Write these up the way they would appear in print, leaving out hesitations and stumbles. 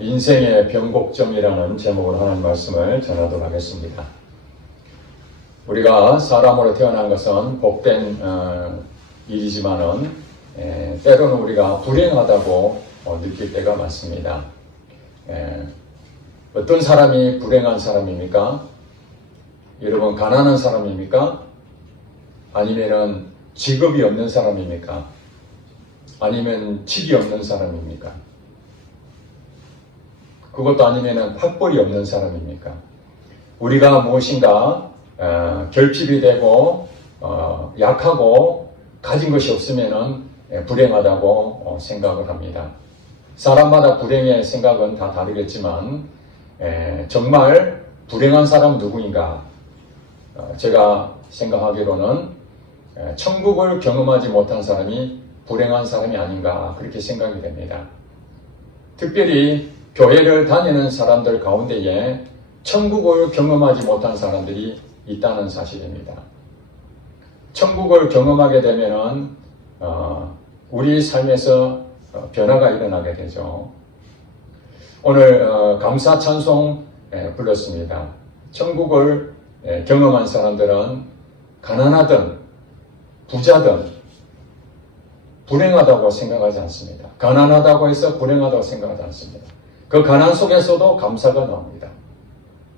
인생의 변곡점이라는 제목으로 하는 말씀을 전하도록 하겠습니다. 우리가 사람으로 태어난 것은 복된 일이지만은 때로는 우리가 불행하다고 느낄 때가 많습니다. 어떤 사람이 불행한 사람입니까? 여러분, 가난한 사람입니까? 아니면은 직업이 없는 사람입니까? 아니면 직이 없는 사람입니까? 그것도 아니면은 학벌이 없는 사람입니까? 우리가 무엇인가 결핍이 되고 약하고 가진 것이 없으면은 불행하다고 생각을 합니다. 사람마다 불행의 생각은 다 다르겠지만 정말 불행한 사람은 누구인가? 제가 생각하기로는 천국을 경험하지 못한 사람이 불행한 사람이 아닌가 그렇게 생각이 됩니다. 특별히 교회를 다니는 사람들 가운데에 천국을 경험하지 못한 사람들이 있다는 사실입니다. 천국을 경험하게 되면은 우리 삶에서 변화가 일어나게 되죠. 오늘 감사 찬송 불렀습니다. 천국을 경험한 사람들은 가난하든 부자든 불행하다고 생각하지 않습니다. 가난하다고 해서 불행하다고 생각하지 않습니다. 그 가난 속에서도 감사가 나옵니다.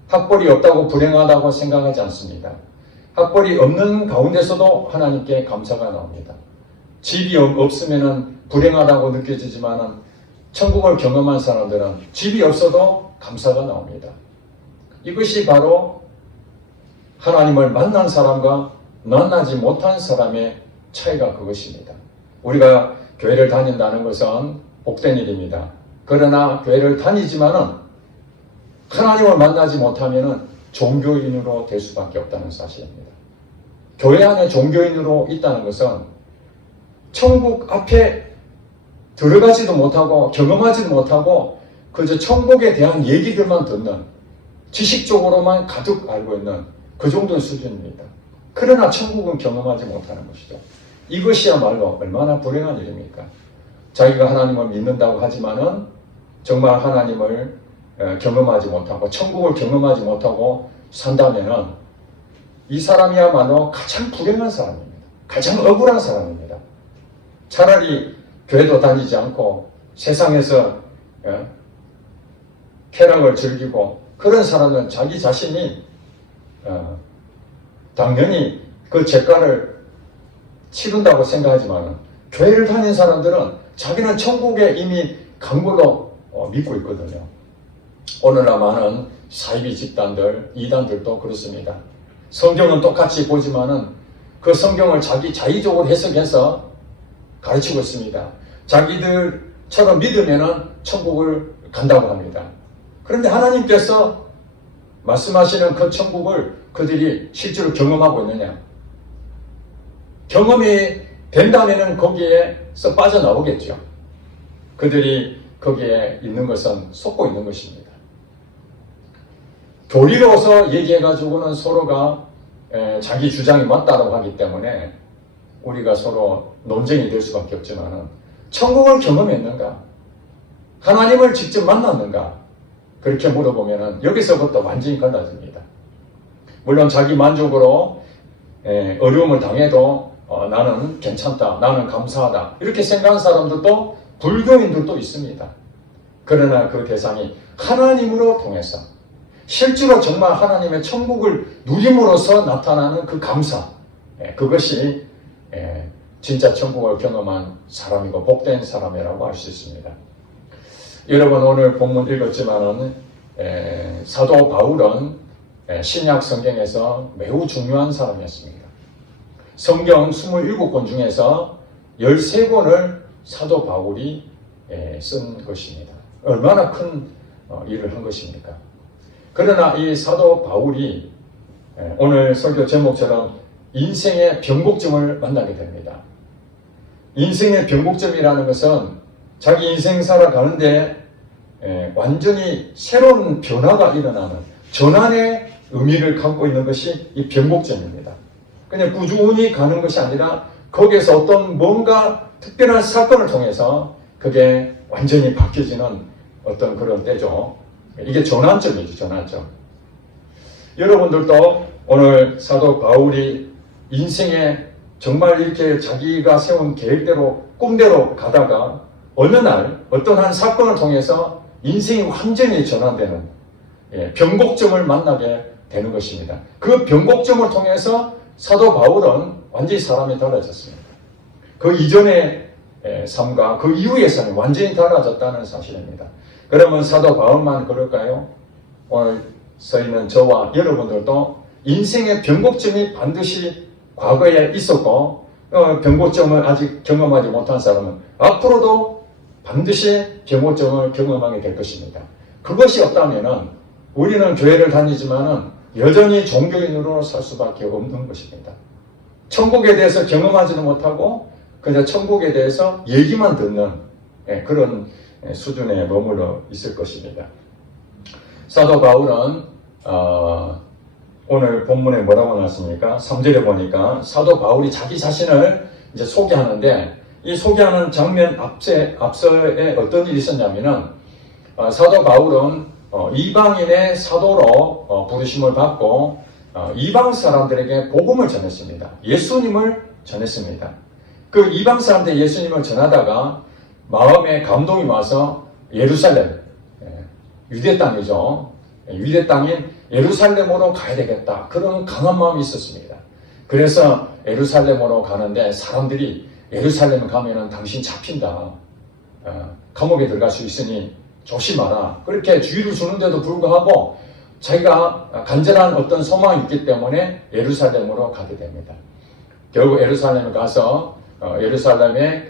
학벌이 없다고 불행하다고 생각하지 않습니다. 학벌이 없는 가운데서도 하나님께 감사가 나옵니다. 집이 없으면 불행하다고 느껴지지만 천국을 경험한 사람들은 집이 없어도 감사가 나옵니다. 이것이 바로 하나님을 만난 사람과 만나지 못한 사람의 차이가 그것입니다. 우리가 교회를 다닌다는 것은 복된 일입니다. 그러나 교회를 다니지만은 하나님을 만나지 못하면은 종교인으로 될 수밖에 없다는 사실입니다. 교회 안에 종교인으로 있다는 것은 천국 앞에 들어가지도 못하고 경험하지도 못하고 그저 천국에 대한 얘기들만 듣는 지식적으로만 가득 알고 있는 그 정도의 수준입니다. 그러나 천국은 경험하지 못하는 것이죠. 이것이야말로 얼마나 불행한 일입니까? 자기가 하나님을 믿는다고 하지만은 정말 하나님을 경험하지 못하고 천국을 경험하지 못하고 산다면은 이 사람이야말로 가장 불행한 사람입니다. 가장 억울한 사람입니다. 차라리 교회도 다니지 않고 세상에서 쾌락을 즐기고 그런 사람은 자기 자신이 당연히 그 죄가를 치른다고 생각하지만 교회를 다니는 사람들은 자기는 천국에 이미 간 걸로 믿고 있거든요. 오늘날 많은 사이비 집단들, 이단들도 그렇습니다. 성경은 똑같이 보지만은 그 성경을 자기 자의적으로 해석해서 가르치고 있습니다. 자기들처럼 믿으면은 천국을 간다고 합니다. 그런데 하나님께서 말씀하시는 그 천국을 그들이 실제로 경험하고 있느냐? 경험이 된다면은 거기에서 빠져나오겠죠. 그들이 거기에 있는 것은 속고 있는 것입니다. 교리로서 얘기해가지고는 서로가 자기 주장이 맞다고 하기 때문에 우리가 서로 논쟁이 될 수밖에 없지만 천국을 경험했는가? 하나님을 직접 만났는가? 그렇게 물어보면 여기서부터 완전히 갈라집니다. 물론 자기 만족으로 어려움을 당해도 나는 괜찮다, 나는 감사하다 이렇게 생각하는 사람들도 불교인들도 있습니다. 그러나 그 대상이 하나님으로 통해서 실제로 정말 하나님의 천국을 누림으로써 나타나는 그 감사, 그것이 진짜 천국을 경험한 사람이고 복된 사람이라고 할 수 있습니다. 여러분, 오늘 본문 읽었지만은 사도 바울은 신약 성경에서 매우 중요한 사람이었습니다. 성경 27권 중에서 13권을 사도 바울이 쓴 것입니다. 얼마나 큰 일을 한 것입니까? 그러나 이 사도 바울이 오늘 설교 제목처럼 인생의 변곡점을 만나게 됩니다. 인생의 변곡점이라는 것은 자기 인생 살아가는데 완전히 새로운 변화가 일어나는 전환의 의미를 갖고 있는 것이 이 변곡점입니다. 그냥 꾸준히 가는 것이 아니라 거기에서 어떤 뭔가 특별한 사건을 통해서 그게 완전히 바뀌어지는 어떤 그런 때죠. 이게 전환점이죠, 전환점. 여러분들도 오늘 사도 바울이 인생에 정말 이렇게 자기가 세운 계획대로 꿈대로 가다가 어느 날 어떤 한 사건을 통해서 인생이 완전히 전환되는 변곡점을 만나게 되는 것입니다. 그 변곡점을 통해서 사도 바울은 완전히 사람이 달라졌습니다. 그 이전의 삶과 그 이후의 삶이 완전히 달라졌다는 사실입니다. 그러면 사도 바울만 그럴까요? 오늘 서 있는 저와 여러분들도 인생의 변곡점이 반드시 과거에 있었고 변곡점을 아직 경험하지 못한 사람은 앞으로도 반드시 변곡점을 경험하게 될 것입니다. 그것이 없다면 우리는 교회를 다니지만은 여전히 종교인으로 살 수밖에 없는 것입니다. 천국에 대해서 경험하지도 못하고 그냥 천국에 대해서 얘기만 듣는 그런 수준에 머물러 있을 것입니다. 사도 바울은 오늘 본문에 뭐라고 나왔습니까? 3절에 보니까 사도 바울이 자기 자신을 이제 소개하는데 이 소개하는 장면 앞서에 어떤 일이 있었냐면은 사도 바울은 이방인의 사도로 부르심을 받고 이방 사람들에게 복음을 전했습니다. 예수님을 전했습니다. 그 이방 사람들 예수님을 전하다가 마음에 감동이 와서 예루살렘, 유대 땅이죠. 유대 땅인 예루살렘으로 가야 되겠다. 그런 강한 마음이 있었습니다. 그래서 예루살렘으로 가는데 사람들이 예루살렘 가면은 당신 잡힌다. 감옥에 들어갈 수 있으니 조심하라. 그렇게 주의를 주는데도 불구하고 자기가 간절한 어떤 소망이 있기 때문에 예루살렘으로 가게 됩니다. 결국 예루살렘에 가서 예루살렘에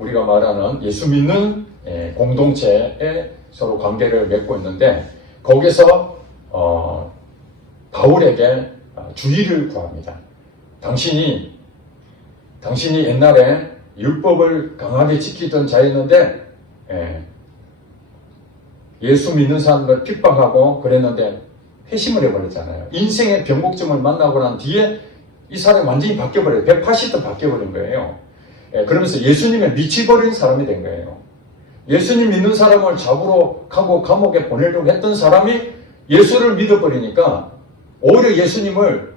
우리가 말하는 예수 믿는 공동체에 서로 관계를 맺고 있는데 거기서 바울에게 주의를 구합니다. 당신이 옛날에 율법을 강하게 지키던 자였는데 예수 믿는 사람들 핍박하고 그랬는데 회심을 해버렸잖아요. 인생의 변곡점을 만나고 난 뒤에 이 사람이 완전히 바뀌어버려요. 180도 바뀌어버린 거예요. 그러면서 예수님에 미치버린 사람이 된 거예요. 예수님 믿는 사람을 잡으러 가고 감옥에 보내려고 했던 사람이 예수를 믿어버리니까 오히려 예수님을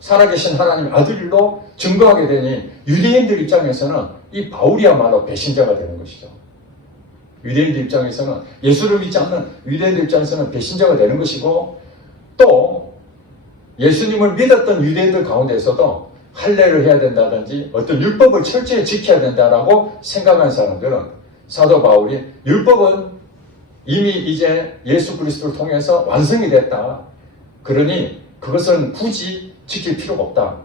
살아계신 하나님 아들로 증거하게 되니 유대인들 입장에서는 이 바울이야말로 배신자가 되는 것이죠. 유대인들 입장에서는 예수를 믿지 않는 유대인들 입장에서는 배신자가 되는 것이고 또 예수님을 믿었던 유대인들 가운데서도 할례를 해야 된다든지 어떤 율법을 철저히 지켜야 된다라고 생각하는 사람들은 사도 바울이 율법은 이미 이제 예수 그리스도를 통해서 완성이 됐다. 그러니 그것은 굳이 지킬 필요가 없다.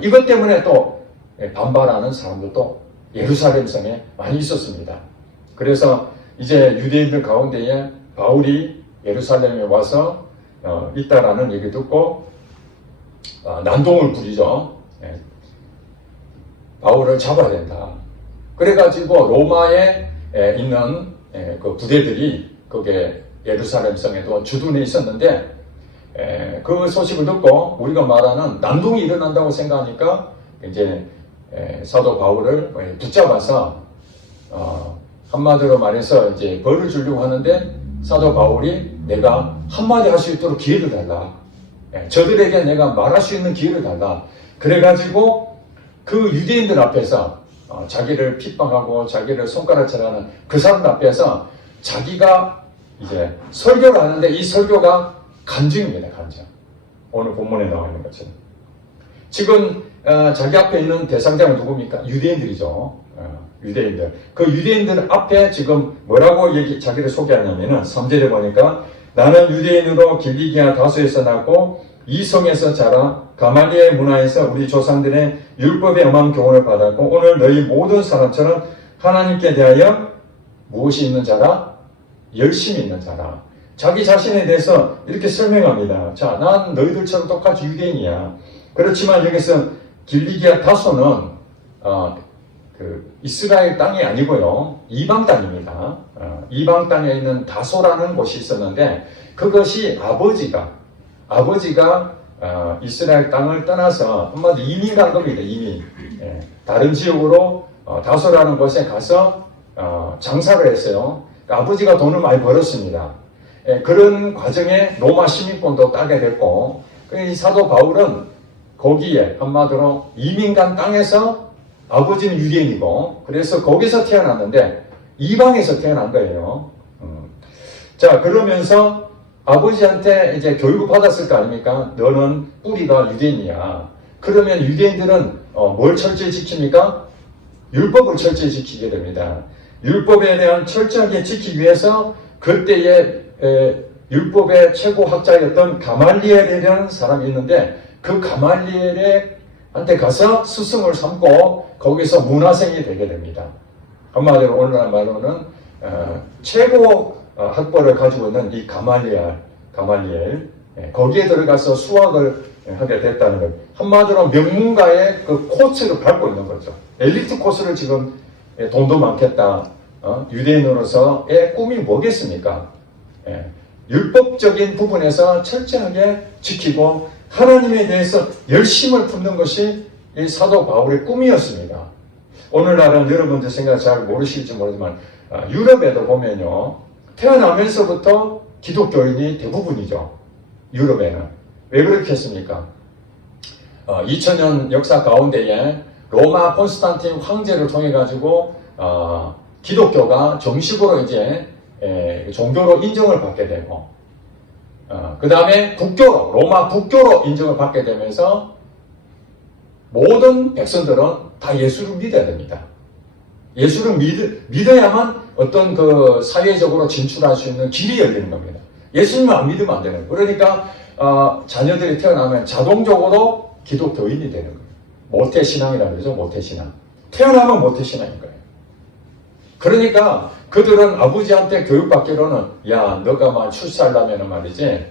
이것 때문에 또 반발하는 사람들도 예루살렘 성에 많이 있었습니다. 그래서 이제 유대인들 가운데에 바울이 예루살렘에 와서 있다라는 얘기 듣고 난동을 부리죠. 바울을 잡아야 된다. 그래가지고 로마에 있는 그 부대들이 그게 예루살렘 성에도 주둔해 있었는데 그 소식을 듣고 우리가 말하는 난동이 일어난다고 생각하니까 이제 사도 바울을 붙잡아서 한마디로 말해서 이제 벌을 주려고 하는데 사도 바울이 내가 한마디 할 수 있도록 기회를 달라. 저들에게 내가 말할 수 있는 기회를 달라. 그래가지고 그 유대인들 앞에서 자기를 핍박하고 자기를 손가락질하는 그 사람 앞에서 자기가 이제 설교를 하는데 이 설교가 간증입니다. 간증. 오늘 본문에 나와 있는 것처럼. 지금 자기 앞에 있는 대상자는 누굽니까? 유대인들이죠. 유대인들. 그 유대인들 앞에 지금 뭐라고 자기를 소개하냐면은 3절에 보니까 나는 유대인으로 길리기아 다소에서 났고 이 성에서 자라 가말리엘 문화에서 우리 조상들의 율법의 엄한 교훈을 받았고 오늘 너희 모든 사람처럼 하나님께 대하여 무엇이 있는 자라? 열심히 있는 자라. 자기 자신에 대해서 이렇게 설명합니다. 자, 난 너희들처럼 똑같이 유대인이야. 그렇지만 여기서 길리기아 다소는 이스라엘 땅이 아니고요. 이방 땅입니다. 이방 땅에 있는 다소라는 곳이 있었는데 그것이 아버지가 이스라엘 땅을 떠나서 한마디 이민 간 겁니다. 이민. 다른 지역으로 다소라는 곳에 가서 장사를 했어요. 아버지가 돈을 많이 벌었습니다. 그런 과정에 로마 시민권도 따게 됐고, 이 사도 바울은 거기에 한마디로 이민간 땅에서 아버지는 유대인이고, 그래서 거기서 태어났는데 이방에서 태어난 거예요. 자, 그러면서 아버지한테 이제 교육을 받았을 거 아닙니까? 너는 뿌리가 유대인이야. 그러면 유대인들은 뭘 철저히 지킵니까? 율법을 철저히 지키게 됩니다. 율법에 대한 철저하게 지키기 위해서 그때의 율법의 최고 학자였던 가말리엘이라는 사람이 있는데, 그 가말리엘한테 가서 스승을 삼고 거기서 문화생이 되게 됩니다. 한마디로 오늘날 말로는 최고 학벌을 가지고 있는 이 가말리엘, 거기에 들어가서 수학을 하게 됐다는 것. 한마디로 명문가의 그 코스를 밟고 있는 거죠. 엘리트 코스를 지금 돈도 많겠다. 유대인으로서의 꿈이 뭐겠습니까? 율법적인 부분에서 철저하게 지키고 하나님에 대해서 열심을 품는 것이 이 사도 바울의 꿈이었습니다. 오늘날은 여러분들 생각 잘 모르실지 모르지만 유럽에도 보면요, 태어나면서부터 기독교인이 대부분이죠. 유럽에는. 왜 그렇게 했습니까? 2000년 역사 가운데에 로마 콘스탄틴 황제를 통해 가지고 기독교가 정식으로 이제 종교로 인정을 받게 되고, 그 다음에 국교로, 로마 국교로 인정을 받게 되면서 모든 백성들은 다 예수를 믿어야 됩니다. 예수를 믿어야만 어떤 그 사회적으로 진출할 수 있는 길이 열리는 겁니다. 예수님을 안 믿으면 안 되는 거예요. 그러니까 자녀들이 태어나면 자동적으로 기독교인이 되는 거예요. 모태신앙이라고 그러죠. 모태신앙. 태어나면 모태신앙인 거예요. 그러니까 그들은 아버지한테 교육받기로는, 야, 너가 막 출세하려면 말이지,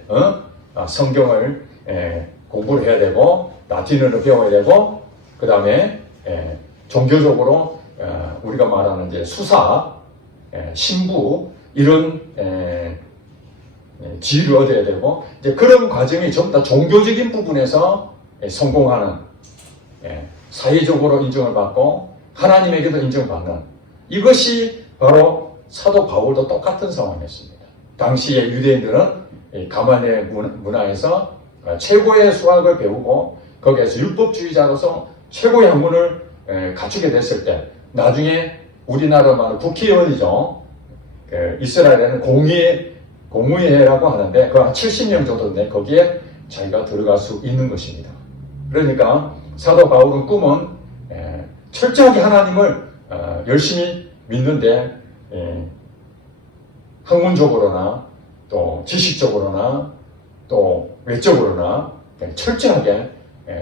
성경을 공부를 해야 되고, 라틴어를 배워야 되고, 그 다음에 종교적으로 우리가 말하는 이제 수사, 신부 이런 지위를 얻어야 되고, 이제 그런 과정이 전부 다 종교적인 부분에서 성공하는, 사회적으로 인정을 받고 하나님에게도 인정받는, 이것이 바로 사도 바울도 똑같은 상황이었습니다. 당시의 유대인들은 가말리엘 문화에서 최고의 수학을 배우고 거기에서 율법주의자로서 최고의 학문을 갖추게 됐을 때, 나중에 우리나라 말로 국회의원이죠. 이스라엘에는 공의회라고 하는데 그 한 70명 정도인데 거기에 자기가 들어갈 수 있는 것입니다. 그러니까 사도 바울은 꿈은 철저하게 하나님을 열심히 믿는데 학문적으로나 또 지식적으로나 또 외적으로나 철저하게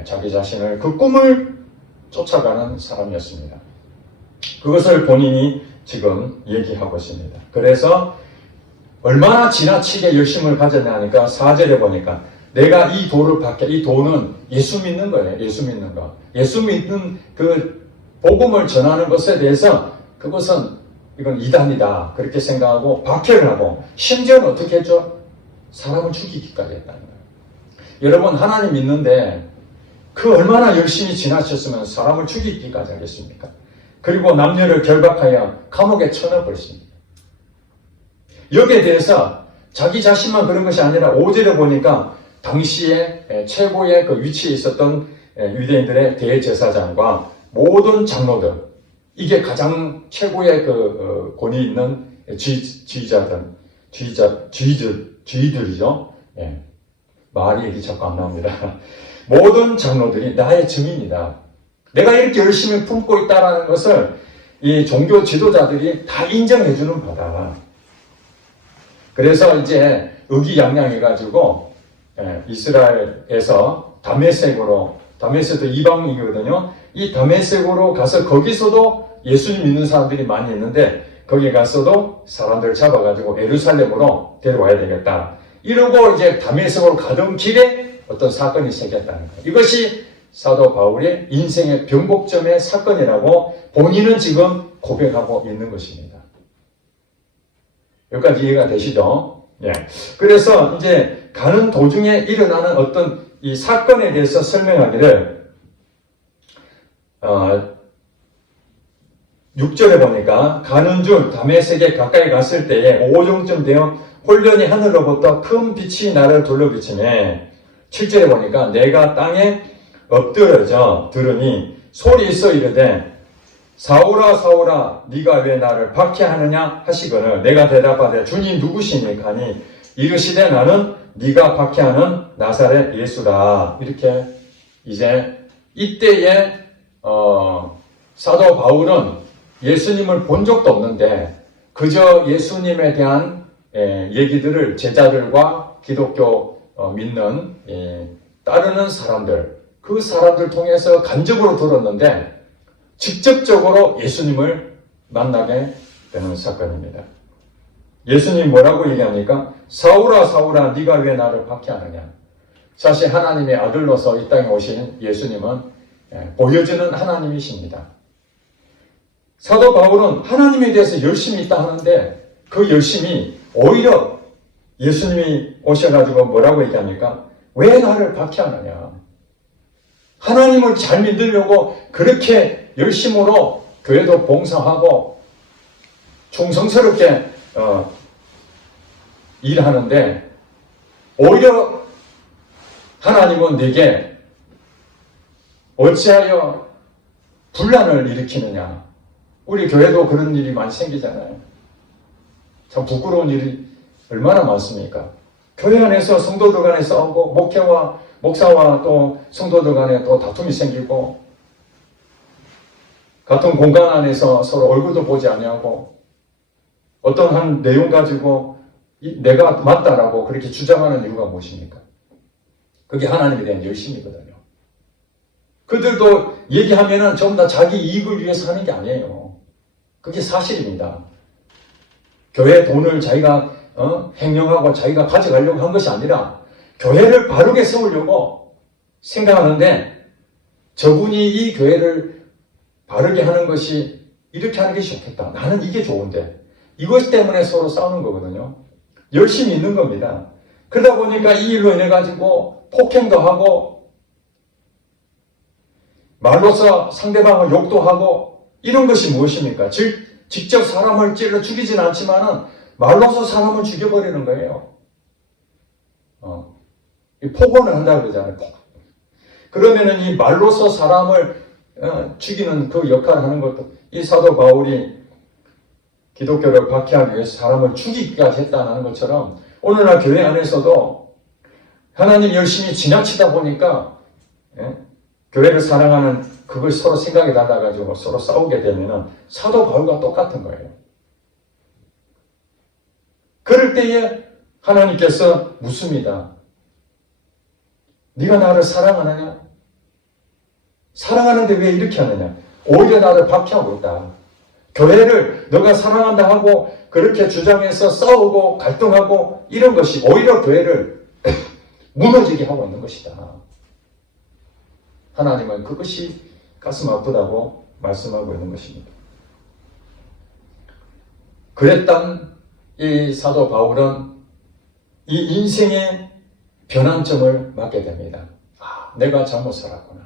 자기 자신을 그 꿈을 쫓아가는 사람이었습니다. 그것을 본인이 지금 얘기하고 있습니다. 그래서 얼마나 지나치게 열심을 가졌냐 하니까 4절에 보니까 내가 이 도를 받게, 이 도는 예수 믿는 거예요. 예수 믿는 거. 예수 믿는 그 복음을 전하는 것에 대해서 그것은 이건 이단이다 그렇게 생각하고 박해를 하고, 심지어는 어떻게 했죠? 사람을 죽이기까지 했다는 거예요. 여러분, 하나님 믿는데 그 얼마나 열심히 지나쳤으면 사람을 죽이기까지 하겠습니까? 그리고 남녀를 결박하여 감옥에 쳐넣어버렸습니다. 여기에 대해서 자기 자신만 그런 것이 아니라 5절에 보니까 당시에 최고의 그 위치에 있었던 유대인들의 대제사장과 모든 장로들, 이게 가장 최고의 그 권위 있는 지휘들이죠. 말이 여기 자꾸 안 나옵니다. 모든 장로들이 나의 증인이다. 내가 이렇게 열심히 품고 있다는 것을 이 종교 지도자들이 다 인정해주는 바다. 그래서 이제 의기양양해가지고 이스라엘에서 다메섹도 이방인이거든요. 이 다메섹으로 가서 거기서도 예수님 믿는 사람들이 많이 있는데 거기 가서도 사람들을 잡아가지고 예루살렘으로 데려와야 되겠다. 이러고 이제 다메섹으로 가던 길에 어떤 사건이 생겼다는 거예요. 이것이 사도 바울의 인생의 변곡점의 사건이라고 본인은 지금 고백하고 있는 것입니다. 여기까지 이해가 되시죠? 예. 그래서 이제 가는 도중에 일어나는 어떤 이 사건에 대해서 설명하기를, 6절에 보니까 가는 중 다메섹에 가까이 갔을 때에 오종쯤 되어 홀련히 하늘로부터 큰 빛이 나를 둘러비치네. 7절에 보니까 내가 땅에 엎드러져 들으니 소리 있어 이르되 사울아 사울아 네가 왜 나를 박해하느냐 하시거늘 내가 대답하되 주님 누구시니까 하니 이르시되 나는 네가 박해하는 나사렛 예수라. 이렇게 이제 이때에 사도 바울은 예수님을 본 적도 없는데 그저 예수님에 대한 얘기들을 제자들과 기독교 믿는 따르는 사람들, 그 사람들 통해서 간접으로 들었는데 직접적으로 예수님을 만나게 되는 사건입니다. 예수님 뭐라고 얘기합니까? 사울아 사울아 네가 왜 나를 박해하느냐. 사실 하나님의 아들로서 이 땅에 오신 예수님은 보여주는 하나님이십니다. 사도 바울은 하나님에 대해서 열심히 있다 하는데 그 열심이 오히려 예수님이 오셔가지고 뭐라고 얘기합니까? 왜 나를 박해하느냐. 하나님을 잘 믿으려고 그렇게 열심으로 교회도 봉사하고 충성스럽게 일하는데 오히려 하나님은 내게 어찌하여 분란을 일으키느냐. 우리 교회도 그런 일이 많이 생기잖아요. 참 부끄러운 일이 얼마나 많습니까? 교회 안에서 성도들 간에 싸우고 목사와 또 성도들 간에 또 다툼이 생기고 같은 공간 안에서 서로 얼굴도 보지 아니하고 어떤 한 내용 가지고 내가 맞다라고 그렇게 주장하는 이유가 무엇입니까? 그게 하나님에 대한 열심이거든요. 그들도 얘기하면은 전부 다 자기 이익을 위해서 하는 게 아니에요. 그게 사실입니다. 교회 돈을 자기가 횡령하고 자기가 가져가려고 한 것이 아니라 교회를 바르게 세우려고 생각하는데 저분이 이 교회를 바르게 하는 것이 이렇게 하는 것이 좋겠다. 나는 이게 좋은데 이것 때문에 서로 싸우는 거거든요. 열심히 있는 겁니다. 그러다 보니까 이 일로 인해 가지고 폭행도 하고 말로서 상대방을 욕도 하고 이런 것이 무엇입니까? 직접 사람을 찔러 죽이진 않지만은 말로서 사람을 죽여버리는 거예요. 폭언을 한다고 그러잖아요. 그러면은 이 말로서 사람을 죽이는 그 역할을 하는 것도 이 사도 바울이 기독교를 박해하기 위해서 사람을 죽이기까지 했다는 것처럼 오늘날 교회 안에서도 하나님 열심히 지나치다 보니까 교회를 사랑하는 그걸 서로 생각이 달라가지고 서로 싸우게 되면은 사도 바울과 똑같은 거예요. 그럴 때에 하나님께서 묻습니다. 네가 나를 사랑하느냐? 사랑하는데 왜 이렇게 하느냐? 오히려 나를 박해하고 있다. 교회를 너가 사랑한다 하고 그렇게 주장해서 싸우고 갈등하고 이런 것이 오히려 교회를 무너지게 하고 있는 것이다. 하나님은 그것이 가슴 아프다고 말씀하고 있는 것입니다. 그랬던 이 사도 바울은 이 인생의 변환점을 맞게 됩니다. 내가 잘못 살았구나.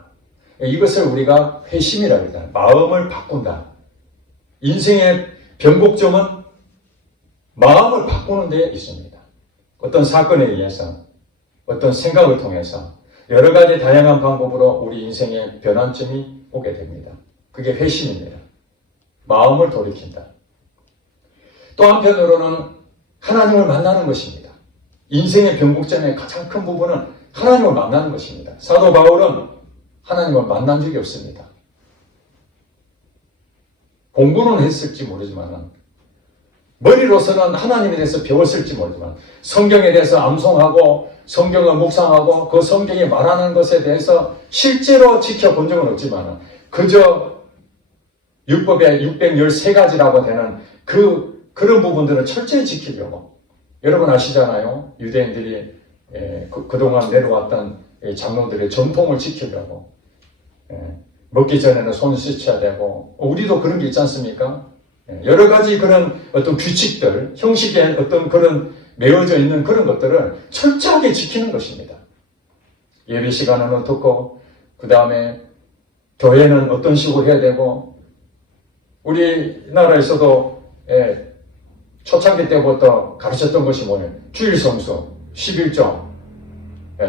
이것을 우리가 회심이라고 합니다. 마음을 바꾼다. 인생의 변곡점은 마음을 바꾸는 데 있습니다. 어떤 사건에 의해서, 어떤 생각을 통해서 여러 가지 다양한 방법으로 우리 인생의 변환점이 오게 됩니다. 그게 회심입니다. 마음을 돌이킨다. 또 한편으로는 하나님을 만나는 것입니다. 인생의 변곡점의 가장 큰 부분은 하나님을 만나는 것입니다. 사도 바울은 하나님을 만난 적이 없습니다. 공부는 했을지 모르지만 머리로서는 하나님에 대해서 배웠을지 모르지만 성경에 대해서 암송하고 성경을 묵상하고 그 성경이 말하는 것에 대해서 실제로 지켜본 적은 없지만 그저 율법의 613가지라고 되는 그런 부분들을 철저히 지키려고 여러분 아시잖아요. 유대인들이 그동안 내려왔던 장로들의 전통을 지키려고 먹기 전에는 손을 씻어야 되고 우리도 그런 게 있지 않습니까? 여러 가지 그런 어떤 규칙들, 형식의 어떤 그런 매어져 있는 그런 것들을 철저하게 지키는 것입니다. 예배 시간은 어떻고 그 다음에 교회는 어떤 식으로 해야 되고 우리나라에서도 초창기 때부터 가르쳤던 것이 뭐냐면 주일 성수, 11조,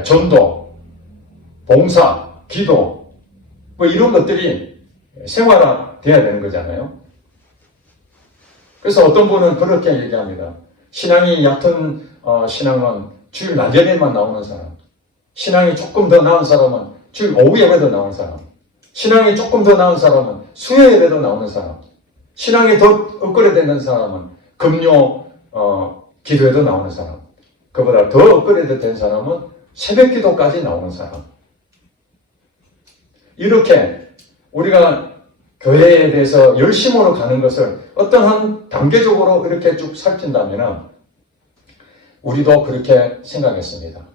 전도, 봉사, 기도 뭐 이런 것들이 생활화돼야 되는 거잖아요. 그래서 어떤 분은 그렇게 얘기합니다. 신앙이 얕은 신앙은 주일 낮 예배만 나오는 사람, 신앙이 조금 더 나은 사람은 주일 오후 예배도 나오는 사람, 신앙이 조금 더 나은 사람은 수요 예배도 나오는 사람, 신앙이 더 업그레이드된 사람은 금요 기도에도 나오는 사람, 그보다 더 업그레이드된 사람은 새벽 기도까지 나오는 사람. 이렇게 우리가 교회에 대해서 열심으로 가는 것을 어떤 한 단계적으로 이렇게 쭉 살핀다면 우리도 그렇게 생각했습니다.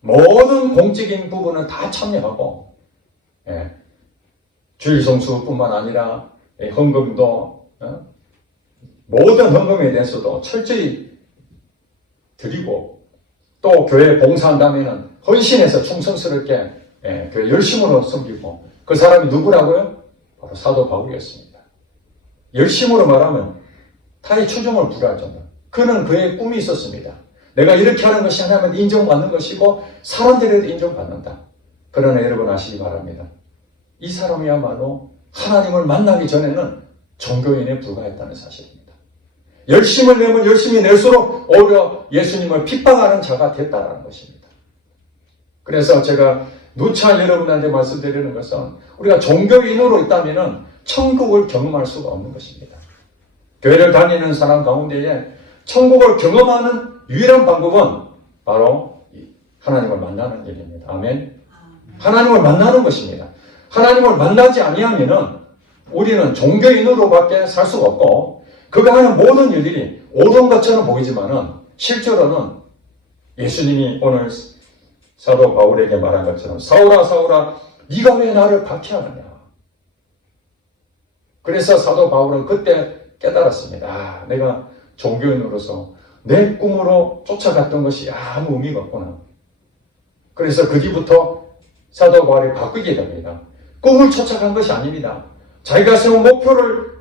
모든 공적인 부분은 다 참여하고 주일 성수뿐만 아니라 헌금도 모든 헌금에 대해서도 철저히 드리고 또 교회 봉사한다면 헌신해서 충성스럽게 교회 열심으로 섬기고 그 사람이 누구라고요? 바로 사도 바울이었습니다. 열심으로 말하면 타의 추종을 불할 정도. 그는 그의 꿈이 있었습니다. 내가 이렇게 하는 것이 하나님은 인정받는 것이고 사람들에도 인정받는다. 그러나 여러분 아시기 바랍니다. 이 사람이야말로 하나님을 만나기 전에는 종교인에 불과했다는 사실입니다. 열심을 내면 열심히 낼수록 오히려 예수님을 핍박하는 자가 됐다는 것입니다. 그래서 제가 누차 여러분한테 말씀드리는 것은 우리가 종교인으로 있다면 천국을 경험할 수가 없는 것입니다. 교회를 다니는 사람 가운데에 천국을 경험하는 유일한 방법은 바로 하나님을 만나는 일입니다. 아멘. 하나님을 만나는 것입니다. 하나님을 만나지 아니하면 우리는 종교인으로밖에 살 수가 없고 그가 하는 모든 일들이 옳은 것처럼 보이지만은 실제로는 예수님이 오늘 사도 바울에게 말한 것처럼 사울아 사울아 네가 왜 나를 박해하느냐. 그래서 사도 바울은 그때 깨달았습니다. 내가 종교인으로서 내 꿈으로 쫓아갔던 것이 아무 의미가 없구나. 그래서 그 뒤부터 사도 바울이 바뀌게 됩니다. 꿈을 쫓아간 것이 아닙니다. 자기가 세운 목표를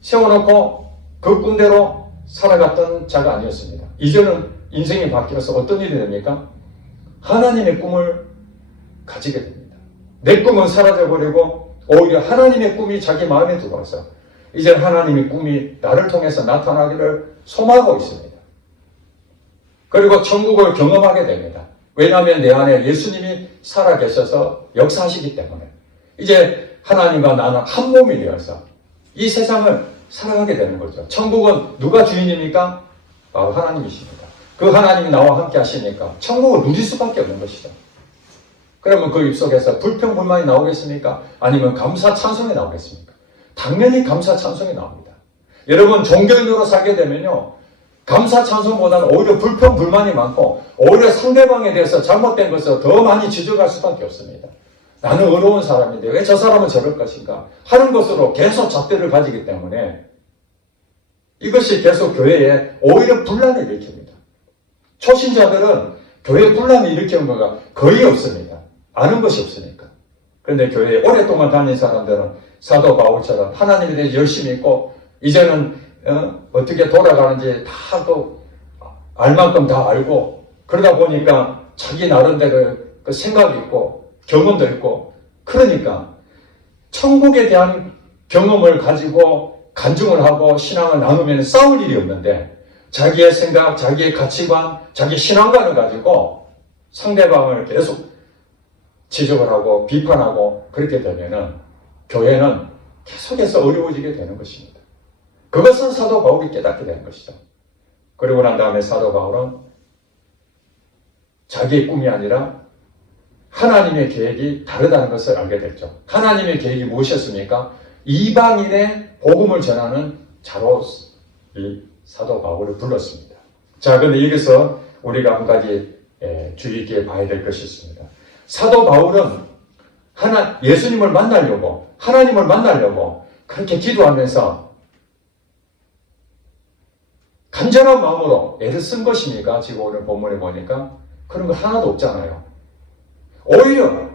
세워놓고 그 꿈대로 살아갔던 자가 아니었습니다. 이제는 인생이 바뀌어서 어떤 일이 됩니까? 하나님의 꿈을 가지게 됩니다. 내 꿈은 사라져버리고 오히려 하나님의 꿈이 자기 마음에 들어와서 이제 하나님의 꿈이 나를 통해서 나타나기를 소망하고 있습니다. 그리고 천국을 경험하게 됩니다. 왜냐하면 내 안에 예수님이 살아계셔서 역사하시기 때문에 이제 하나님과 나는 한 몸이 되어서 이 세상을 살아가게 되는 거죠. 천국은 누가 주인입니까? 바로 하나님이십니다. 그 하나님이 나와 함께 하시니까 천국을 누릴 수밖에 없는 것이죠. 그러면 그 입속에서 불평불만이 나오겠습니까? 아니면 감사 찬송이 나오겠습니까? 당연히 감사 찬송이 나옵니다. 여러분 종교인으로 살게 되면요 감사 찬송보다는 오히려 불평불만이 많고 오히려 상대방에 대해서 잘못된 것을 더 많이 지적할 수밖에 없습니다. 나는 어려운 사람인데 왜 저 사람은 저럴 것인가 하는 것으로 계속 잣대를 가지기 때문에 이것이 계속 교회에 오히려 분란을 일으킵니다. 초신자들은 교회 분란을 일으키는 거가 거의 없습니다. 아는 것이 없으니까. 그런데 교회에 오랫동안 다닌 사람들은 사도 바울처럼 하나님에 대해 열심히 있고 이제는 어떻게 돌아가는지 다 또 알 만큼 다 알고 그러다 보니까 자기 나름대로 그 생각이 있고 경험도 있고 그러니까 천국에 대한 경험을 가지고 간증을 하고 신앙을 나누면 싸울 일이 없는데 자기의 생각, 자기의 가치관, 자기 신앙관을 가지고 상대방을 계속 지적을 하고 비판하고 그렇게 되면은 교회는 계속해서 어려워지게 되는 것입니다. 그것은 사도 바울이 깨닫게 되는 것이죠. 그리고 난 다음에 사도 바울은 자기의 꿈이 아니라 하나님의 계획이 다르다는 것을 알게 됐죠. 하나님의 계획이 무엇이었습니까? 이방인의 복음을 전하는 자로 이 사도 바울을 불렀습니다. 자, 그런데 여기서 우리가 한 가지 주의 깊게 봐야 될 것이 있습니다. 사도 바울은 예수님을 만나려고 하나님을 만나려고 그렇게 기도하면서 간절한 마음으로 애를 쓴 것입니까? 지금 오늘 본문에 보니까 그런 거 하나도 없잖아요. 오히려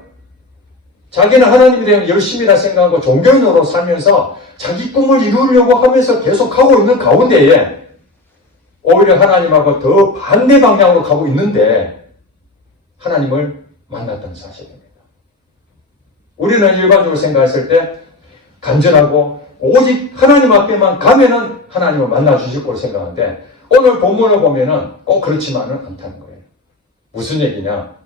자기는 하나님에 대한 열심이라 생각하고 종교인으로 살면서 자기 꿈을 이루려고 하면서 계속 가고 있는 가운데에 오히려 하나님하고 더 반대 방향으로 가고 있는데 하나님을 만났다는 사실입니다. 우리는 일반적으로 생각했을 때 간절하고 오직 하나님 앞에만 가면은 하나님을 만나 주실 거로 생각하는데 오늘 본문을 보면은 꼭 그렇지만은 않다는 거예요. 무슨 얘기냐?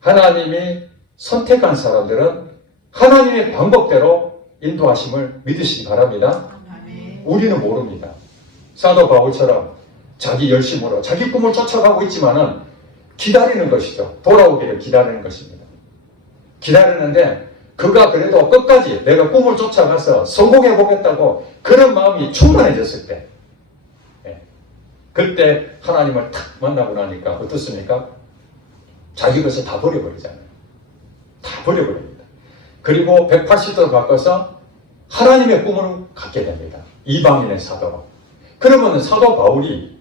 하나님이 선택한 사람들은 하나님의 방법대로 인도하심을 믿으시기 바랍니다. 우리는 모릅니다. 사도 바울처럼 자기 열심으로 자기 꿈을 쫓아가고 있지만은 기다리는 것이죠. 돌아오기를 기다리는 것입니다. 기다리는데 그가 그래도 끝까지 내가 꿈을 쫓아가서 성공해 보겠다고 그런 마음이 충만해졌을 때 그때 하나님을 탁 만나고 나니까 어떻습니까? 자기 것을 다 버려버리잖아요. 다 버려버립니다. 그리고 180도로 바꿔서 하나님의 꿈을 갖게 됩니다. 이방인의 사도로. 그러면 사도 바울이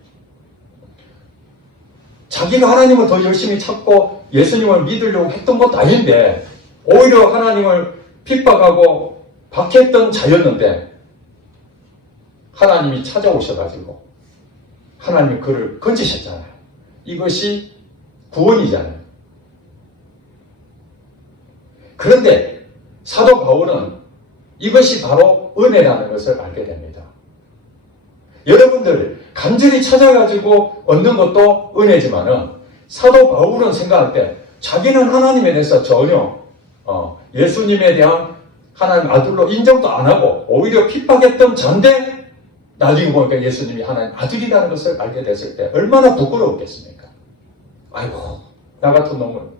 자기가 하나님을 더 열심히 찾고 예수님을 믿으려고 했던 것도 아닌데 오히려 하나님을 핍박하고 박해했던 자였는데 하나님이 찾아오셔가지고 하나님이 그를 건지셨잖아요. 이것이 구원이잖아요. 그런데 사도 바울은 이것이 바로 은혜라는 것을 알게 됩니다. 여러분들 간절히 찾아가지고 얻는 것도 은혜지만은 사도 바울은 생각할 때 자기는 하나님에 대해서 전혀 예수님에 대한 하나님 아들로 인정도 안 하고 오히려 핍박했던 자인데 나중에 보니까 예수님이 하나님 아들이라는 것을 알게 됐을 때 얼마나 부끄러웠겠습니까? 아이고 나 같은 놈을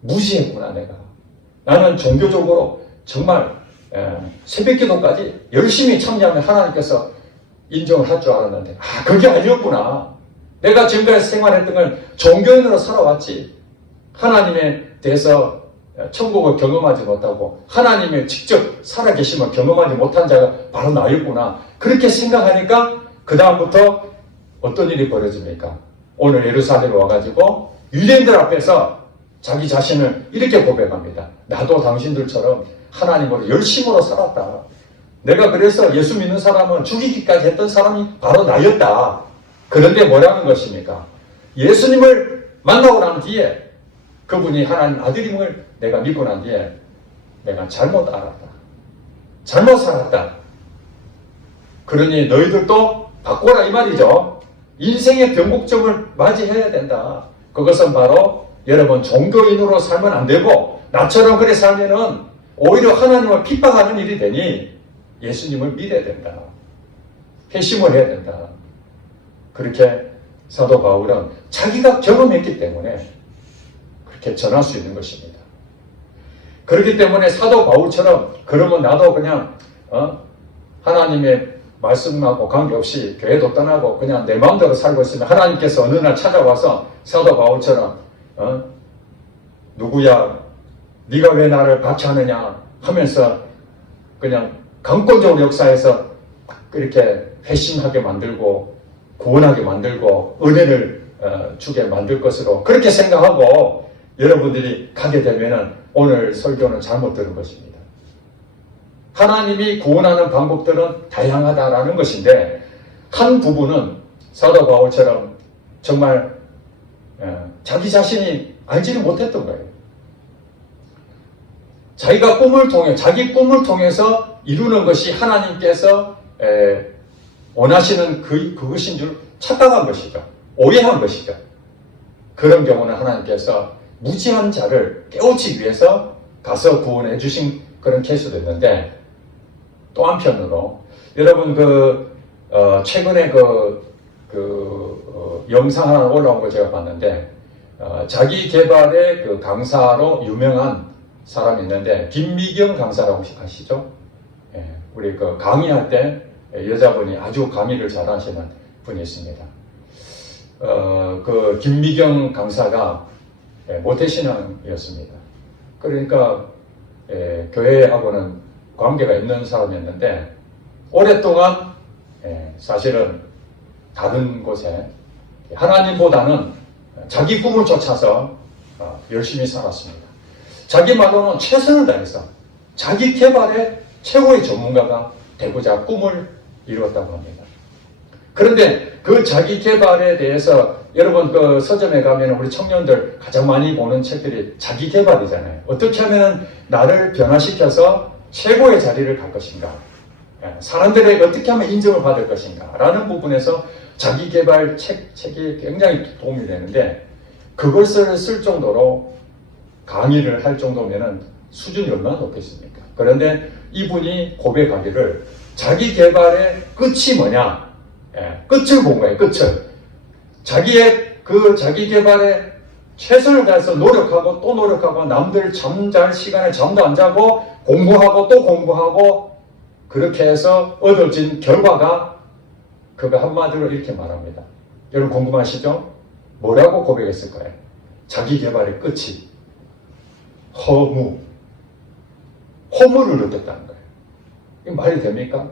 무시했구나 내가. 나는 종교적으로 정말 새벽기도까지 열심히 참여하면 하나님께서 인정을 할 줄 알았는데 그게 아니었구나. 내가 지금까지 생활했던 건 종교인으로 살아왔지 하나님에 대해서 천국을 경험하지 못하고 하나님의 직접 살아계심을 경험하지 못한 자가 바로 나였구나. 그렇게 생각하니까 그 다음부터 어떤 일이 벌어집니까? 오늘 예루살렘에 와가지고 유대인들 앞에서 자기 자신을 이렇게 고백합니다. 나도 당신들처럼 하나님으로 열심으로 살았다. 내가 그래서 예수 믿는 사람은 죽이기까지 했던 사람이 바로 나였다. 그런데 뭐라는 것입니까? 예수님을 만나고 난 뒤에 그분이 하나님 아들임을 내가 믿고 난 뒤에 내가 잘못 알았다. 잘못 살았다. 그러니 너희들도 바꿔라 이 말이죠. 인생의 변곡점을 맞이해야 된다. 그것은 바로 여러분 종교인으로 살면 안 되고 나처럼 그래 살면은 오히려 하나님을 핍박하는 일이 되니 예수님을 믿어야 된다. 회심을 해야 된다. 그렇게 사도 바울은 자기가 경험했기 때문에 그렇게 전할 수 있는 것입니다. 그렇기 때문에 사도 바울처럼 그러면 나도 그냥 하나님의 말씀하고 관계없이 교회도 떠나고 그냥 내 마음대로 살고 있으면 하나님께서 어느 날 찾아와서 사도 바울처럼 누구야 네가 왜 나를 박해하느냐 하면서 그냥 강권적으로 역사해서 이렇게 회심하게 만들고 구원하게 만들고 은혜를 주게 만들 것으로 그렇게 생각하고 여러분들이 가게 되면은 오늘 설교는 잘못 들은 것입니다. 하나님이 구원하는 방법들은 다양하다라는 것인데 한 부분은 사도 바울처럼 정말 자기 자신이 알지를 못했던 거예요. 자기가 자기 꿈을 통해서 이루는 것이 하나님께서 원하시는 그것인 줄 착각한 것이죠. 오해한 것이죠. 그런 경우는 하나님께서 무지한 자를 깨우치기 위해서 가서 구원해 주신 그런 케이스도 있는데 또 한편으로 여러분 최근에 영상 하나 올라온 걸 제가 봤는데 자기 개발의 강사로 유명한 사람이 있는데 김미경 강사라고 아시죠? 우리 강의할 때 여자분이 아주 강의를 잘하시는 분이 있습니다. 김미경 강사가 모태신앙이었습니다. 그러니까 교회하고는 관계가 있는 사람이었는데 오랫동안 사실은 다른 곳에 하나님보다는 자기 꿈을 쫓아서 열심히 살았습니다. 자기 말로는 최선을 다해서 자기 개발의 최고의 전문가가 되고자 꿈을 이루었다고 합니다. 그런데 그 자기 개발에 대해서 여러분 그 서점에 가면 우리 청년들 가장 많이 보는 책들이 자기 개발이잖아요. 어떻게 하면 나를 변화시켜서 최고의 자리를 갈 것인가, 사람들에게 어떻게 하면 인정을 받을 것인가 라는 부분에서 자기 개발 책이 굉장히 도움이 되는데, 그것을 쓸 정도로 강의를 할 정도면은 수준이 얼마나 높겠습니까? 그런데 이분이 고백하기를 자기 개발의 끝이 뭐냐? 끝을 본 거예요. 끝을. 자기의 그 자기 개발에 최선을 다해서 노력하고 또 노력하고, 남들 잠잘 시간에 잠도 안 자고 공부하고 또 공부하고, 그렇게 해서 얻어진 결과가 그가 한마디로 이렇게 말합니다. 여러분 궁금하시죠? 뭐라고 고백했을 거예요? 자기 개발의 끝이 허무를 느꼈다는 거예요. 이게 말이 됩니까?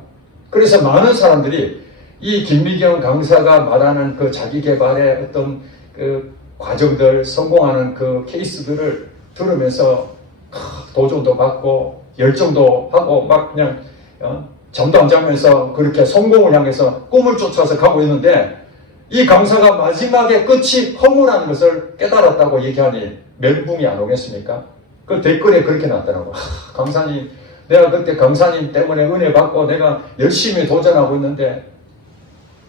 그래서 많은 사람들이 이 김미경 강사가 말하는 그 자기 개발의 어떤 그 과정들, 성공하는 그 케이스들을 들으면서 도전도 받고 열정도 하고 막 그냥 잠도 안 자면서 그렇게 성공을 향해서 꿈을 쫓아서 가고 있는데, 이 강사가 마지막에 끝이 허무라는 것을 깨달았다고 얘기하니 멘붕이 안 오겠습니까? 그 댓글에 그렇게 났더라고. 강사님, 내가 그때 강사님 때문에 은혜 받고 내가 열심히 도전하고 있는데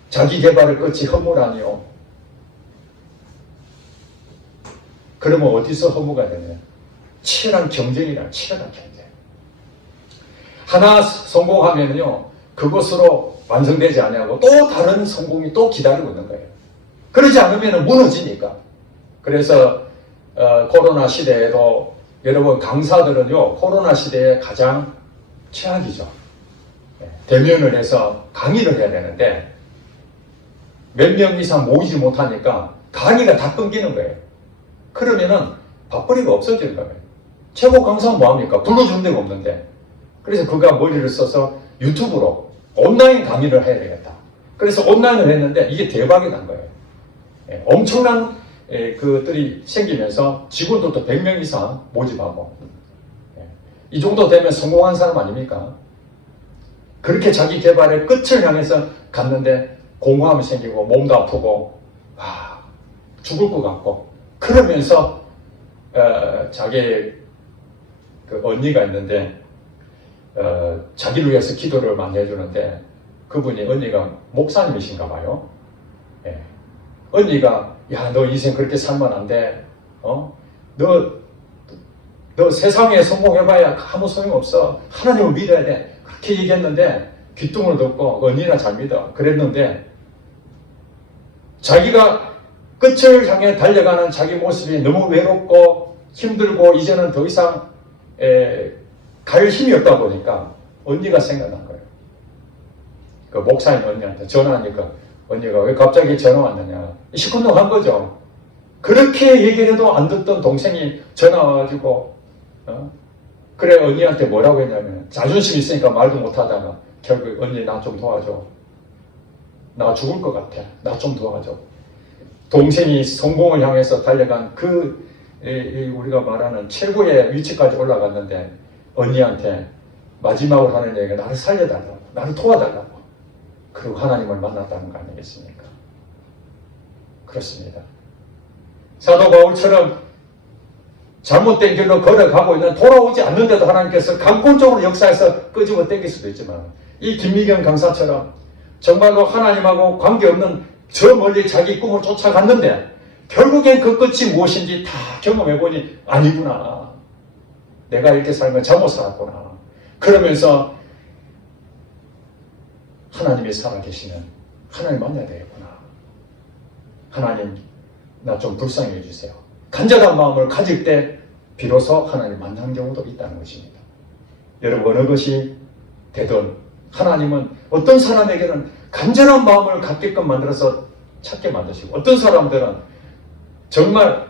자기 개발의 끝이 허무라니요. 그러면 어디서 허무가 되냐? 치열한 경쟁이란 치열한 경쟁. 하나 성공하면요, 그것으로 완성되지 않냐고 또 다른 성공이 또 기다리고 있는 거예요. 그러지 않으면 무너지니까. 그래서 코로나 시대에도 여러분 강사들은요, 코로나 시대에 가장 최악이죠. 대면을 해서 강의를 해야 되는데 몇 명 이상 모이지 못하니까 강의가 다 끊기는 거예요. 그러면은 밥벌이가 없어지는 거예요. 최고 강사는 뭐합니까? 불러주는 데가 없는데. 그래서 그가 머리를 써서 유튜브로 온라인 강의를 해야 되겠다. 그래서 온라인을 했는데 이게 대박이 난 거예요. 엄청난 그들이 생기면서 직원들도 100명 이상 모집하고, 이 정도 되면 성공한 사람 아닙니까? 그렇게 자기 개발의 끝을 향해서 갔는데 공허함이 생기고 몸도 아프고 죽을 것 같고, 그러면서 자기 그 언니가 있는데 자기를 위해서 기도를 많이 해주는데, 그분이 언니가 목사님이신가 봐요. 언니가 야, 너 인생 그렇게 살면 안 돼. 너 세상에 성공해봐야 아무 소용없어. 하나님을 믿어야 돼. 그렇게 얘기했는데 귀뚱을 듣고 언니나 잘 믿어. 그랬는데 자기가 끝을 향해 달려가는 자기 모습이 너무 외롭고 힘들고 이제는 더 이상 갈 힘이 없다 보니까 언니가 생각난 거예요. 그 목사님 언니한테 전화하니까 언니가 왜 갑자기 전화 왔느냐. 시큰둥한 거죠. 그렇게 얘기를 해도 안 듣던 동생이 전화 와가지고 그래 언니한테 뭐라고 했냐면, 자존심 있으니까 말도 못하다가 결국 언니 나 좀 도와줘. 나 죽을 것 같아. 나 좀 도와줘. 동생이 성공을 향해서 달려간 그 우리가 말하는 최고의 위치까지 올라갔는데 언니한테 마지막으로 하는 얘기가 나를 살려달라고, 나를 도와달라고. 그리고 하나님을 만났다는 거 아니겠습니까? 그렇습니다. 사도 바울처럼 잘못된 길로 걸어가고 있는, 돌아오지 않는데도 하나님께서 강권적으로 역사해서 끄집어 당길 수도 있지만, 이 김미경 강사처럼 정말로 하나님하고 관계없는 저 멀리 자기 꿈을 쫓아갔는데 결국엔 그 끝이 무엇인지 다 경험해보니 아니구나. 내가 이렇게 살면 잘못 살았구나. 그러면서 하나님이 살아계시면 하나님 만나야 되겠구나. 하나님 나 좀 불쌍히 해주세요. 간절한 마음을 가질 때 비로소 하나님 만나는 경우도 있다는 것입니다. 여러분 어느 것이 되든 하나님은 어떤 사람에게는 간절한 마음을 갖게끔 만들어서 찾게 만드시고, 어떤 사람들은 정말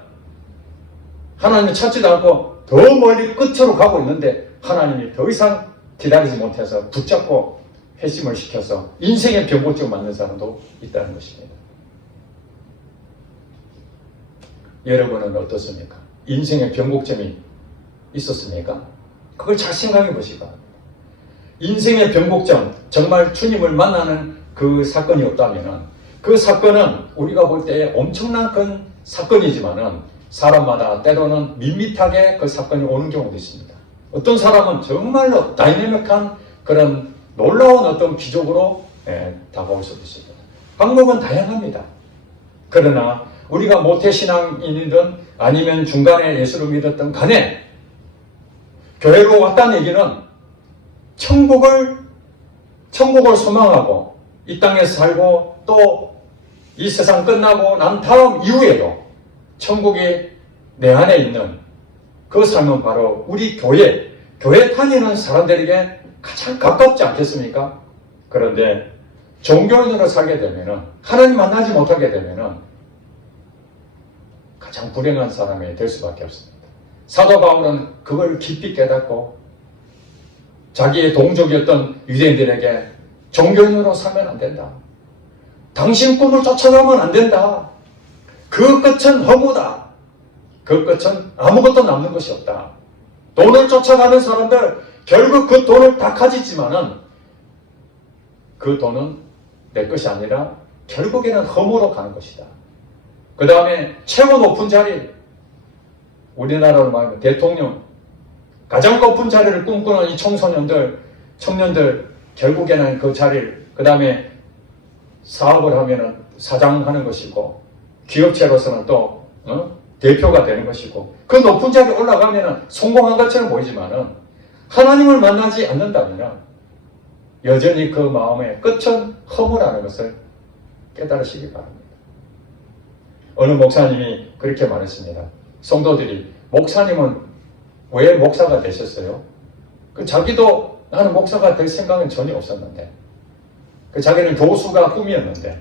하나님을 찾지도 않고 더 멀리 끝으로 가고 있는데 하나님이 더 이상 기다리지 못해서 붙잡고 회심을 시켜서 인생의 병고증을 맞는 사람도 있다는 것입니다. 여러분은 어떻습니까? 인생의 변곡점이 있었습니까? 그걸 잘 생각해 보시기 바랍니다. 인생의 변곡점, 정말 주님을 만나는 그 사건이 없다면 그 사건은 우리가 볼 때 엄청난 큰 사건이지만은 사람마다 때로는 밋밋하게 그 사건이 오는 경우도 있습니다. 어떤 사람은 정말로 다이내믹한 그런 놀라운 어떤 기적으로 다가올 수도 있습니다. 방법은 다양합니다. 그러나 우리가 모태신앙인이든 아니면 중간에 예수를 믿었던 간에 교회로 왔다는 얘기는 천국을 소망하고 이 땅에서 살고 또 이 세상 끝나고 난 다음 이후에도 천국이 내 안에 있는 그 삶은 바로 우리 교회 다니는 사람들에게 가장 가깝지 않겠습니까? 그런데 종교인으로 살게 되면은 하나님 만나지 못하게 되면은 가장 불행한 사람이 될 수밖에 없습니다. 사도 바울은 그걸 깊이 깨닫고 자기의 동족이었던 유대인들에게 종교인으로 살면 안 된다. 당신 꿈을 쫓아가면 안 된다. 그 끝은 허무다. 그 끝은 아무것도 남는 것이 없다. 돈을 쫓아가는 사람들 결국 그 돈을 다 가지지만은 그 돈은 내 것이 아니라 결국에는 험으로 가는 것이다. 그 다음에 최고 높은 자리, 우리나라로 말하면 대통령, 가장 높은 자리를 꿈꾸는 이 청년들 결국에는 그 자리를, 그 다음에 사업을 하면은 사장하는 것이고 기업체로서는 또 대표가 되는 것이고 그 높은 자리에 올라가면은 성공한 것처럼 보이지만은 하나님을 만나지 않는다면 여전히 그 마음의 끝은 허무라는 것을 깨달으시기 바랍니다. 어느 목사님이 그렇게 말했습니다. 성도들이 목사님은 왜 목사가 되셨어요? 자기도 나는 목사가 될 생각은 전혀 없었는데 자기는 교수가 꿈이었는데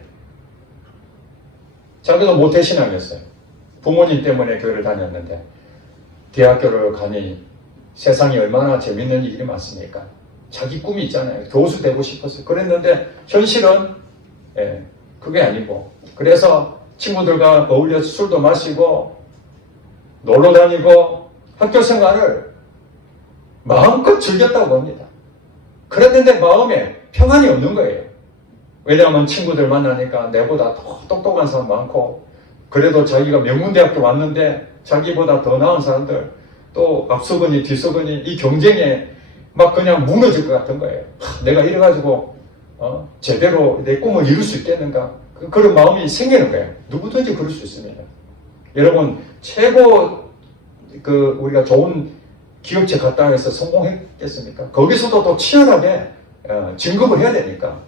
자기도 모태신앙이었어요. 부모님 때문에 교회를 다녔는데 대학교를 가니 세상이 얼마나 재밌는 일이 많습니까? 자기 꿈이 있잖아요. 교수 되고 싶었어요. 그랬는데 현실은 그게 아니고 그래서 친구들과 어울려서 술도 마시고 놀러 다니고 학교 생활을 마음껏 즐겼다고 합니다. 그랬는데 마음에 평안이 없는 거예요. 왜냐하면 친구들 만나니까 내보다 더 똑똑한 사람 많고 그래도 자기가 명문대학교 왔는데 자기보다 더 나은 사람들 또 앞서거니 뒤서거니 이 경쟁에 막 그냥 무너질 것 같은 거예요. 내가 이래가지고 제대로 내 꿈을 이룰 수 있겠는가 그런 마음이 생기는 거예요. 누구든지 그럴 수 있습니다. 여러분 최고 우리가 좋은 기업체 갔다 해서 성공했겠습니까? 거기서도 또 치열하게 진급을 해야 되니까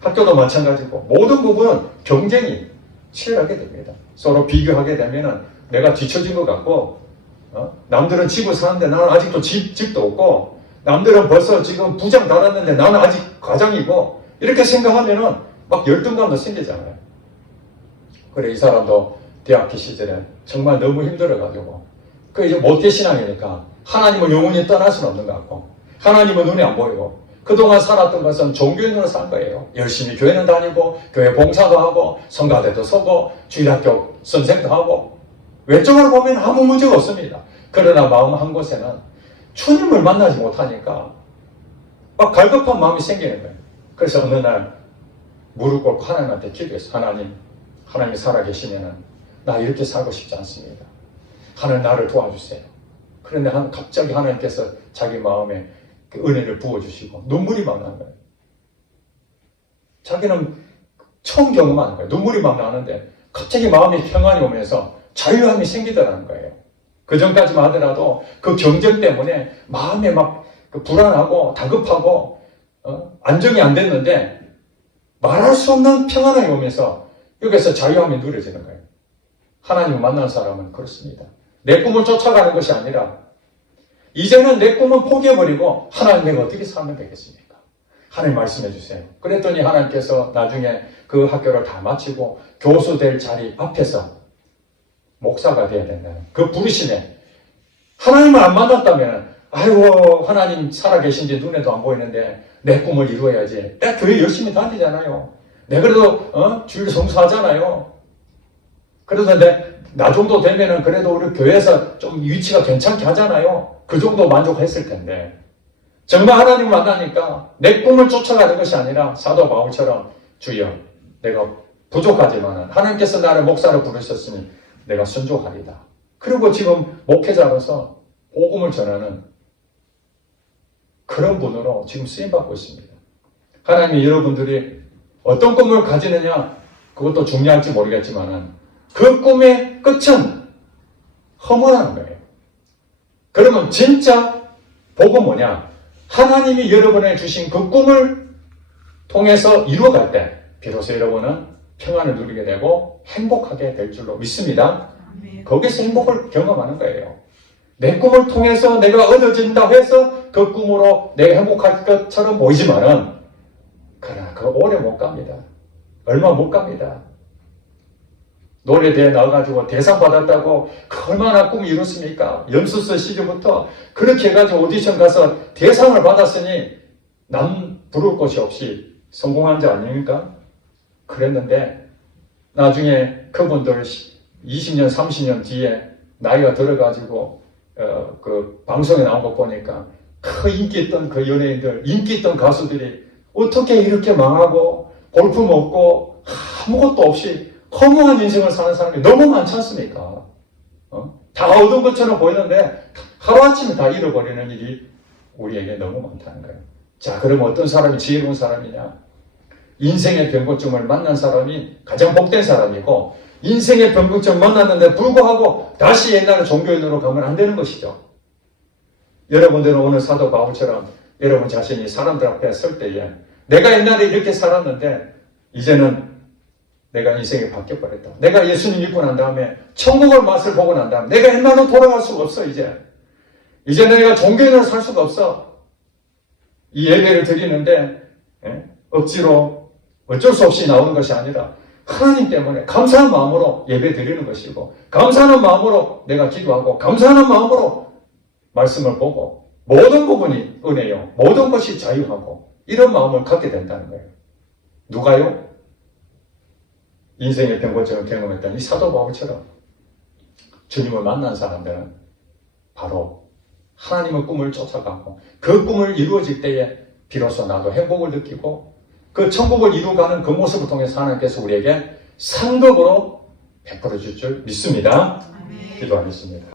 학교도 마찬가지고 모든 부분은 경쟁이 치열하게 됩니다. 서로 비교하게 되면은 내가 뒤처진 것 같고 남들은 집을 사는데 나는 아직도 집도 없고 남들은 벌써 지금 부장 달았는데 나는 아직 과장이고 이렇게 생각하면은 막 열등감도 생기잖아요. 그래 이 사람도 대학교 시절에 정말 너무 힘들어가지고 이제 모태신앙이니까 하나님을 영원히 떠날 수는 없는 것 같고 하나님은 눈에 안 보이고 그동안 살았던 것은 종교인으로 산 거예요. 열심히 교회는 다니고 교회 봉사도 하고 성가대도 서고 주일학교 선생도 하고 외적으로 보면 아무 문제가 없습니다. 그러나 마음 한 곳에는 주님을 만나지 못하니까 막 갈급한 마음이 생기는 거예요. 그래서 어느 날 무릎 꿇고 하나님한테 기도했어요. 하나님이 살아계시면은 나 이렇게 살고 싶지 않습니다. 하나님 나를 도와주세요. 그런데 갑자기 하나님께서 자기 마음에 그 은혜를 부어주시고 눈물이 막 나는 거예요. 자기는 처음 경험하는 거예요. 눈물이 막 나는데 갑자기 마음에 평안이 오면서 자유함이 생기더라는 거예요. 그 전까지만 하더라도 그 경쟁 때문에 마음에 막 불안하고 다급하고 안정이 안 됐는데 말할 수 없는 평안함이 오면서 여기서 자유함이 누려지는 거예요. 하나님을 만난 사람은 그렇습니다. 내 꿈을 쫓아가는 것이 아니라 이제는 내 꿈은 포기해버리고 하나님 내가 어떻게 살면 되겠습니까? 하나님 말씀해 주세요. 그랬더니 하나님께서 나중에 그 학교를 다 마치고 교수 될 자리 앞에서 목사가 되어야 된다는 그 부르심에 하나님을 안 만났다면 아이고 하나님 살아계신지 눈에도 안 보이는데 내 꿈을 이루어야지. 내 교회 열심히 다니잖아요. 내 그래도 주일 성수하잖아요. 그래서 나 정도 되면은 그래도 우리 교회에서 좀 위치가 괜찮게 하잖아요. 그 정도 만족했을 텐데 정말 하나님을 만나니까 내 꿈을 쫓아가는 것이 아니라 사도 바울처럼 주여 내가 부족하지만 하나님께서 나를 목사로 부르셨으니 내가 순종하리다. 그리고 지금 목회자로서 복음을 전하는 그런 분으로 지금 쓰임받고 있습니다. 하나님이 여러분들이 어떤 꿈을 가지느냐 그것도 중요할지 모르겠지만 그 꿈의 끝은 허무라는 거예요. 그러면 진짜 복은 뭐냐? 하나님이 여러분에게 주신 그 꿈을 통해서 이루어갈 때 비로소 여러분은 평안을 누리게 되고 행복하게 될 줄로 믿습니다. 거기서 행복을 경험하는 거예요. 내 꿈을 통해서 내가 얻어진다고 해서 그 꿈으로 내가 행복할 것처럼 보이지만은 그러나 그 오래 못 갑니다. 얼마 못 갑니다. 노래대회 나와가지고 대상 받았다고 그 얼마나 꿈이 이뤘습니까? 연수서 시절부터 그렇게 해가지고 오디션 가서 대상을 받았으니 남 부를 곳이 없이 성공한 자 아닙니까? 그랬는데 나중에 그분들 20년, 30년 뒤에 나이가 들어가지고 그 방송에 나온 거 보니까 그 인기 있던 그 연예인들, 인기 있던 가수들이 어떻게 이렇게 망하고 볼품 없고 아무것도 없이 허무한 인생을 사는 사람이 너무 많지 않습니까? 다 얻은 것처럼 보이는데 하루아침에 다 잃어버리는 일이 우리에게 너무 많다는 거예요. 자, 그럼 어떤 사람이 지혜로운 사람이냐? 인생의 변곡점을 만난 사람이 가장 복된 사람이고 인생의 변곡점을 만났는데 불구하고 다시 옛날의 종교인으로 가면 안 되는 것이죠. 여러분들은 오늘 사도 바울처럼 여러분 자신이 사람들 앞에 설 때에 내가 옛날에 이렇게 살았는데 이제는 내가 인생이 바뀌어버렸다. 내가 예수님 믿고 난 다음에 천국의 맛을 보고 난 다음에 내가 옛날로 돌아갈 수가 없어. 이제 내가 종교인으로 살 수가 없어. 이 예배를 드리는데 억지로 어쩔 수 없이 나오는 것이 아니라 하나님 때문에 감사한 마음으로 예배 드리는 것이고 감사하는 마음으로 내가 기도하고 감사하는 마음으로 말씀을 보고 모든 부분이 은혜요. 모든 것이 자유하고 이런 마음을 갖게 된다는 거예요. 누가요? 인생의 변곡점을 경험했던 이 사도 바울처럼 주님을 만난 사람들은 바로 하나님의 꿈을 쫓아가고 그 꿈을 이루어질 때에 비로소 나도 행복을 느끼고 그 천국을 이루어가는 그 모습을 통해서 하나님께서 우리에게 상급으로 베풀어 줄 줄 믿습니다. 기도하겠습니다.